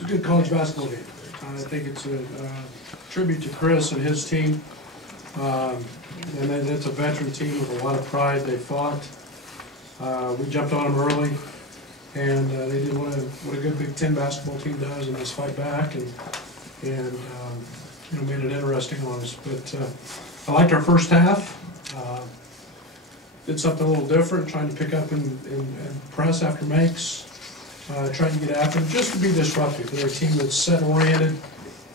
a good college basketball game. I think it's a tribute to Chris and his team. And then it's a veteran team with a lot of pride. They fought. We jumped on them early, and they did what a good Big Ten basketball team does, and just fight back and made it interesting on us. But I liked our first half. Did something a little different, trying to pick up and press after makes. Trying to get after them, just to be disruptive. They're a team that's set-oriented.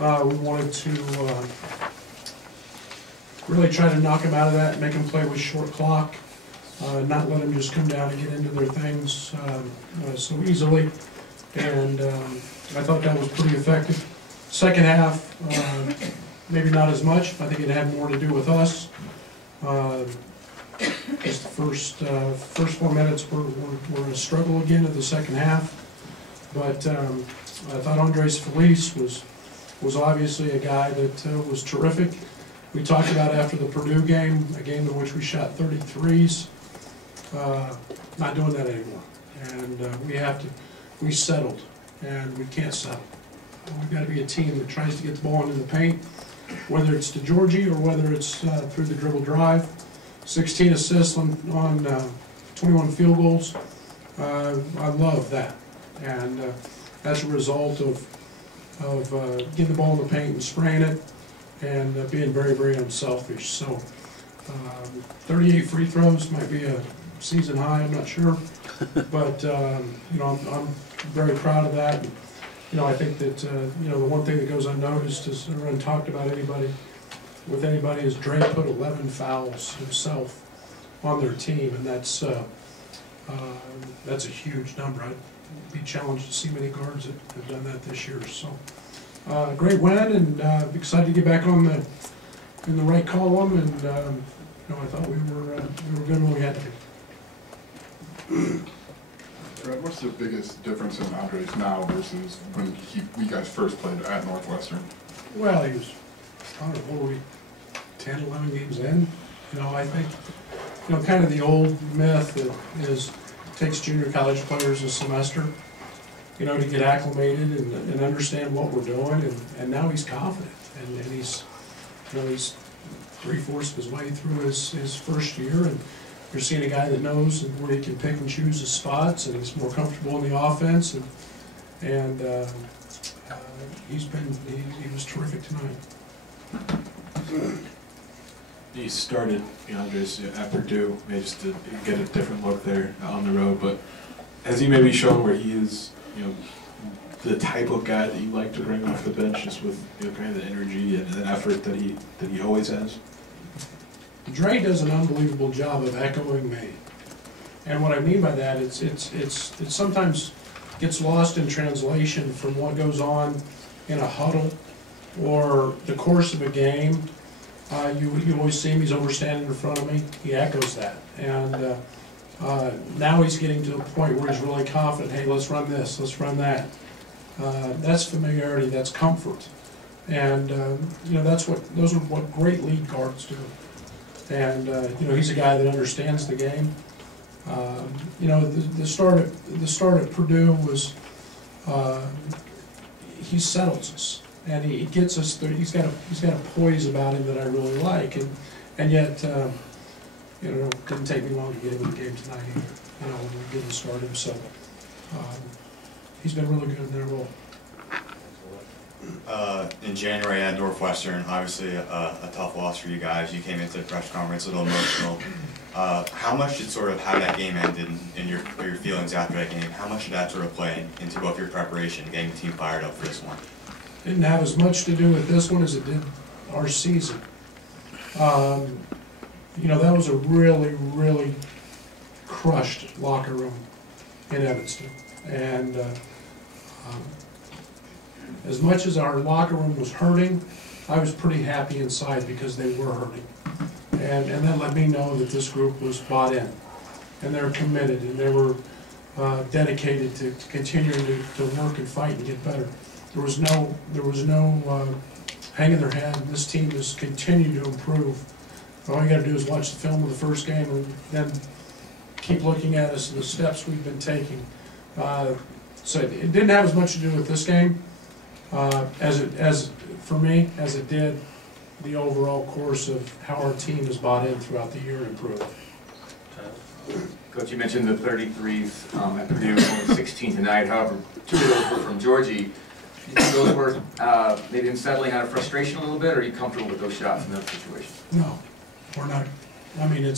We wanted to really try to knock them out of that, make them play with short clock, not let them just come down and get into their things so easily. And I thought that was pretty effective. Second half, maybe not as much. I think it had more to do with us. Just the first 4 minutes were a struggle again in the second half. But I thought Andres Felice was obviously a guy that was terrific. We talked about after the Purdue game, a game in which we shot 33s, not doing that anymore. And we settled, and we can't settle. We've got to be a team that tries to get the ball into the paint, whether it's to Georgie or whether it's through the dribble drive. 16 assists on 21 field goals. I love that. And that's a result of getting the ball in the paint and spraying it, and being very, very unselfish. So 38 free throws might be a season high, I'm not sure. But I'm very proud of that. And, I think that the one thing that goes unnoticed is, or untalked about with anybody is Dre put 11 fouls himself on their team, and that's a huge number. I'd be challenged to see many guards that have done that this year. So great win, and excited to get back in the right column. And I thought we were good when we had to be. Brad, what's the biggest difference in Andres now versus when you guys first played at Northwestern? Well, he was, I don't know, what were we, 10, 11 games in? I think, kind of the old myth that takes junior college players a semester, to get acclimated and understand what we're doing, and now he's confident, and he's 3/4 of his way through his first year, and you're seeing a guy that knows where he can pick and choose his spots, and he's more comfortable in the offense, and he was terrific tonight. He started Andres at Purdue, maybe just to get a different look there on the road, but has he maybe shown where he is, the type of guy that you like to bring off the bench, just with kind of the energy and the effort that he always has? Dre does an unbelievable job of echoing me, and what I mean by that, it sometimes gets lost in translation from what goes on in a huddle or the course of a game. You always see him, he's overstanding in front of me, he echoes that. And now he's getting to the point where he's really confident, hey, let's run this, let's run that. That's familiarity, that's comfort. And those are what great lead guards do. And he's a guy that understands the game. The start at Purdue was, he settles us. And he gets us there. He's got a poise about him that I really like, and yet it didn't take me long to get him in the game tonight either. When we didn't start him, so he's been really good in their role. In January at Northwestern, obviously a tough loss for you guys. You came into the press conference a little emotional. How much did sort of how that game ended and your feelings after that game? How much did that sort of play into both your preparation, getting the team fired up for this one? Didn't have as much to do with this one as it did our season. That was a really, really crushed locker room in Evanston. And as much as our locker room was hurting, I was pretty happy inside because they were hurting. And that let me know that this group was bought in, and they were committed, and they were dedicated to continuing to work and fight and get better. There was no hanging their head. This team has continued to improve. All you got to do is watch the film of the first game and then keep looking at us and the steps we've been taking. So it didn't have as much to do with this game for me as it did the overall course of how our team has bought in throughout the year and improved. Coach, you mentioned the 33s at Purdue, only 16 tonight. However, 2 of those were from Georgie. Do you think those were maybe unsettling out of frustration a little bit, or are you comfortable with those shots in those situations? No, we're not. I mean,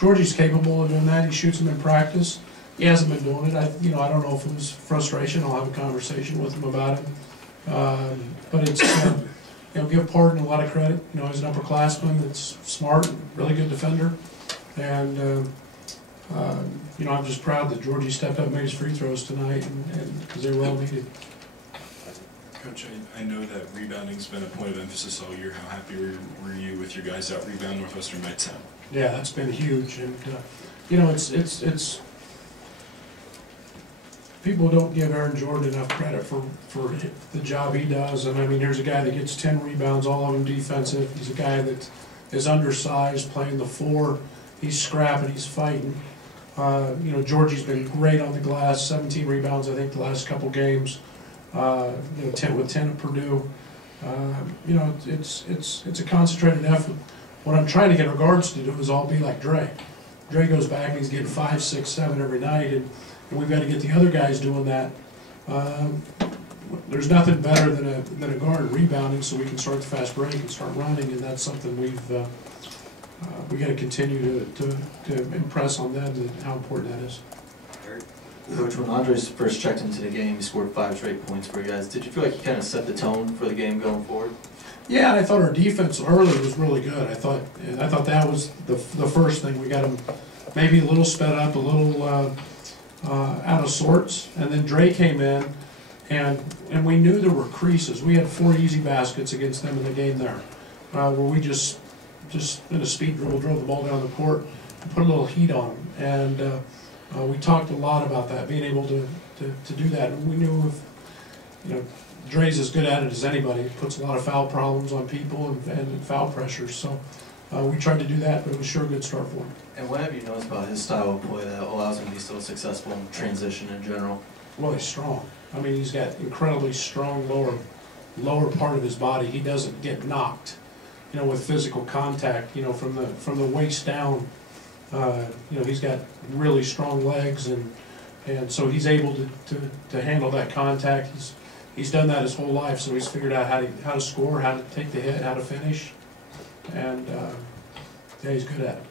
Georgie's capable of doing that. He shoots them in practice. He hasn't been doing it. I don't know if it was frustration. I'll have a conversation with him about it. But it's, give Pardon a lot of credit. He's an upperclassman that's smart, really good defender. And, I'm just proud that Georgie stepped up and made his free throws tonight, and because they were all needed. Coach, I know that rebounding's been a point of emphasis all year. How happy were you with your guys out rebound Northwestern by 10? Yeah, that's been huge, and it's people don't give Aaron Jordan enough credit for the job he does. And I mean, here's a guy that gets 10 rebounds, all of them defensive. He's a guy that is undersized, playing the 4. He's scrapping, he's fighting. Georgie's been great on the glass, 17 rebounds, I think, the last couple games. 10 with 10 at Purdue. It's a concentrated effort. What I'm trying to get our guards to do is all be like Dre. Dre goes back and he's getting 5, 6, 7 every night, and we've got to get the other guys doing that. There's nothing better than a guard rebounding, so we can start the fast break and start running, and that's something we got to continue to impress on them and how important that is. Coach, when Andres first checked into the game, he scored 5 straight points for you guys. Did you feel like he kind of set the tone for the game going forward? Yeah, I thought our defense early was really good. I thought that was the first thing. We got them maybe a little sped up, a little out of sorts, and then Dre came in, and we knew there were creases. We had 4 easy baskets against them in the game there, where we just in a speed dribble drove the ball down the court and put a little heat on them. And we talked a lot about that, being able to do that. And we knew if Dre's as good at it as anybody. He puts a lot of foul problems on people and foul pressures. So we tried to do that, but it was sure a good start for him. And what have you noticed about his style of play that allows him to be so successful in transition in general? Well, he's strong. I mean, he's got incredibly strong lower part of his body. He doesn't get knocked, with physical contact, from the waist down. He's got really strong legs, and so he's able to handle that contact. He's done that his whole life, so he's figured out how to score, how to take the hit, how to finish, and he's good at it.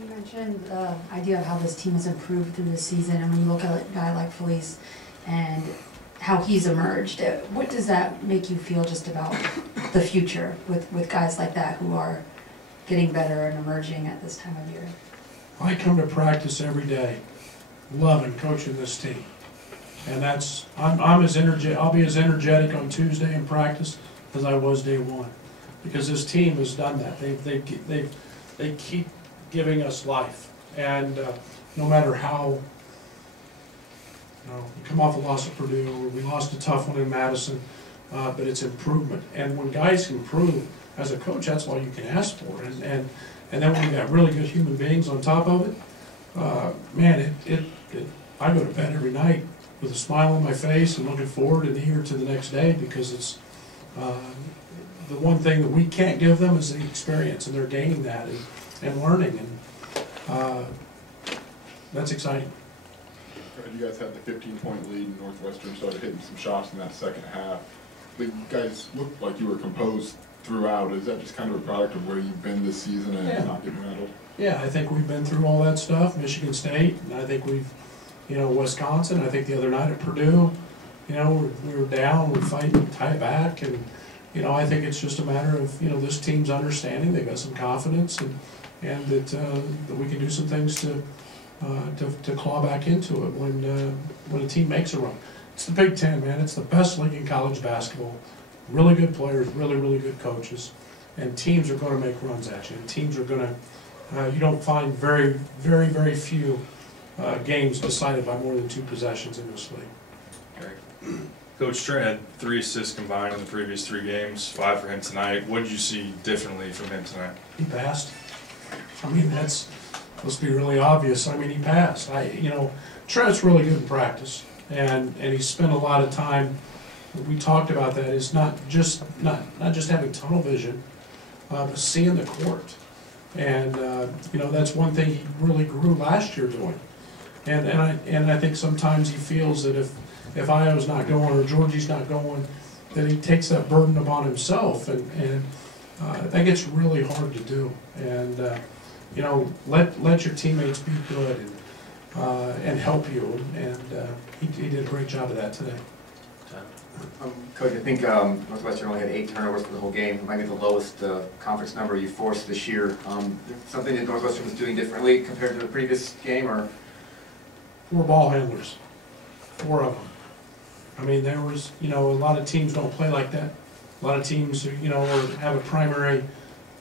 You mentioned the idea of how this team has improved through the season, and when you look at a guy like Felice and how he's emerged, what does that make you feel just about the future with guys like that who are getting better and emerging at this time of year? I come to practice every day, loving coaching this team, and I'll be as energetic on Tuesday in practice as I was day 1, because this team has done that. They keep giving us life, and no matter how, we come off a loss at Purdue, or we lost a tough one in Madison, but it's improvement. And when guys improve, as a coach, that's all you can ask for. And then when you got really good human beings on top of it, man, I go to bed every night with a smile on my face and looking forward and eager to the next day, because it's the one thing that we can't give them is the experience, and they're gaining that and learning, and that's exciting. You guys had the 15-point lead, and Northwestern started hitting some shots in that second half. The guys looked like you were composed throughout. Is that just kind of a product of where you've been this season and not getting rattled? Yeah, I think we've been through all that stuff, Michigan State, and I think we've, Wisconsin. I think the other night at Purdue, we were down, we fight, tie it back, and I think it's just a matter of this team's understanding. They've got some confidence, and that we can do some things to claw back into it when a team makes a run. It's the Big Ten, man. It's the best league in college basketball. Really good players, really, really good coaches, and teams are going to make runs at you. And teams are going to. You don't find very, very, very few games decided by more than 2 possessions in this league. Okay. Coach Trent had 3 assists combined in the previous 3 games, 5 for him tonight. What did you see differently from him tonight? He passed. I mean, let's be really obvious, I mean, he passed. Trent's really good in practice, and he spent a lot of time, we talked about that, is not just having tunnel vision, but seeing the court. And, that's one thing he really grew last year doing. And I think sometimes he feels that if Io's not going or Georgie's not going, that he takes that burden upon himself, and that gets really hard to do. And let your teammates be good and help you. And he did a great job of that today. Coach, I think Northwestern only had 8 turnovers for the whole game. It might be the lowest conference number you forced this year. Something that Northwestern was doing differently compared to the previous game, or? 4 ball handlers, 4 of them. I mean, there was, a lot of teams don't play like that. A lot of teams, have a primary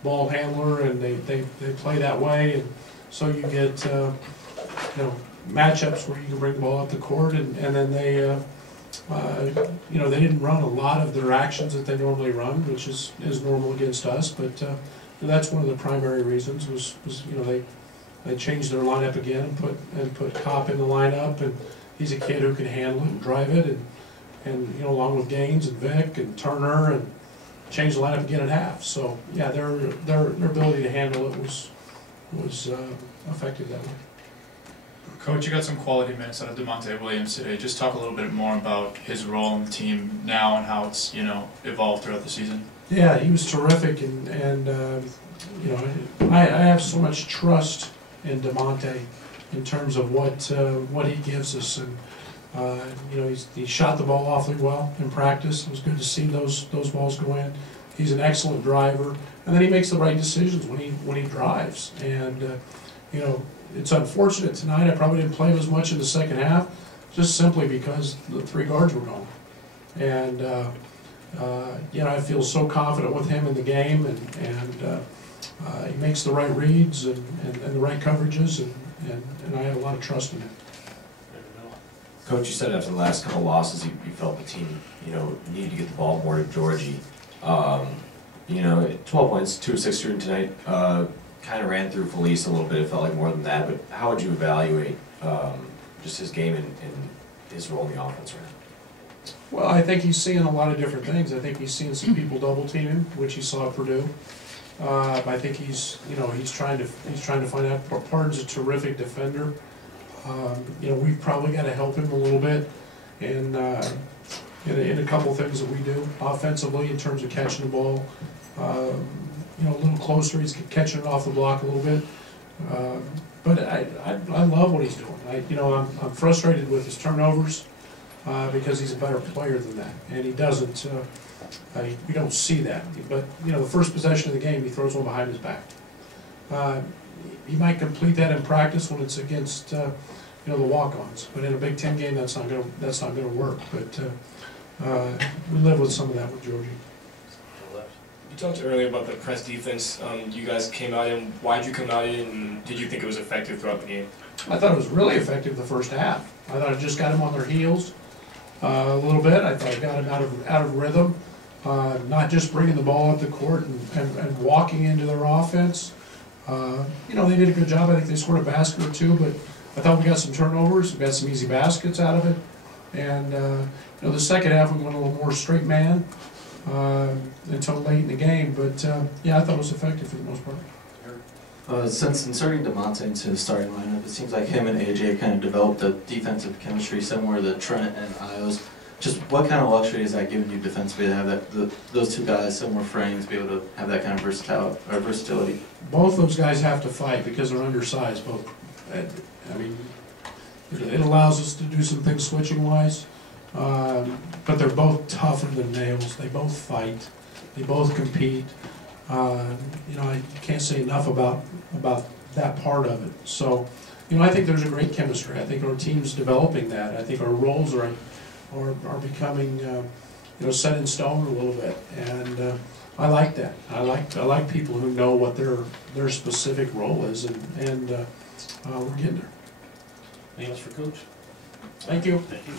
ball handler, and they play that way, and so you get, matchups where you can bring the ball up the court, and then they didn't run a lot of their actions that they normally run, which is normal against us, but that's one of the primary reasons was they changed their lineup again and put Kopp in the lineup, and he's a kid who can handle it and drive it, and along with Gaines and Vic and Turner, and changed the lineup again at half. So yeah, their ability to handle it was effective that way. Coach, you got some quality minutes out of DeMonte Williams today. Just talk a little bit more about his role in the team now and how it's evolved throughout the season. Yeah, he was terrific, and I have so much trust in DeMonte in terms of what he gives us, and he shot the ball awfully well in practice. It was good to see those balls go in. He's an excellent driver, and then he makes the right decisions when he drives. And it's unfortunate tonight. I probably didn't play him as much in the second half, just simply because the 3 guards were gone. And I feel so confident with him in the game, and he makes the right reads and the right coverages, and I have a lot of trust in him. Coach, you said after the last couple losses, you felt the team, needed to get the ball more to Georgie. 12 points, 2 of 6 shooting tonight. Kind of ran through Felice a little bit. It felt like more than that. But how would you evaluate just his game and his role in the offense right now? Well, I think he's seeing a lot of different things. I think he's seeing some people double team him, which he saw at Purdue. I think he's trying to find out. Pardon's a terrific defender. We've probably got to help him a little bit in a couple things that we do offensively in terms of catching the ball. A little closer. He's catching it off the block a little bit. But I love what he's doing. I'm frustrated with his turnovers because he's a better player than that, and he doesn't. We don't see that. But the first possession of the game, he throws one behind his back. He might complete that in practice when it's against the walk-ons, but in a Big Ten game, that's not going to work. But we live with some of that with Georgie. You talked earlier about the press defense. You guys came out in. Why did you come out in, and did you think it was effective throughout the game? I thought it was really effective the first half. I thought it just got them on their heels a little bit. I thought it got them out of rhythm, not just bringing the ball up the court and walking into their offense. They did a good job. I think they scored a basket or 2, but I thought we got some turnovers. We got some easy baskets out of it. And the second half we went a little more straight man until late in the game. But I thought it was effective for the most part. Since inserting DeMonte into the starting lineup, it seems like him and AJ kind of developed a defensive chemistry similar to Trent and Io's. Just what kind of luxury is that giving you defensively to have those 2 guys, similar frames, be able to have that kind of versatility? Both those guys have to fight because they're undersized. Both. I mean, it allows us to do some things switching-wise, but they're both tougher than nails. They both fight. They both compete. I can't say enough about that part of it. So, I think there's a great chemistry. I think our team's developing that. I think our roles are becoming set in stone a little bit, and I like that. I like people who know what their specific role is, and we're getting there. Anything else for Coach? Thank you. Thank you.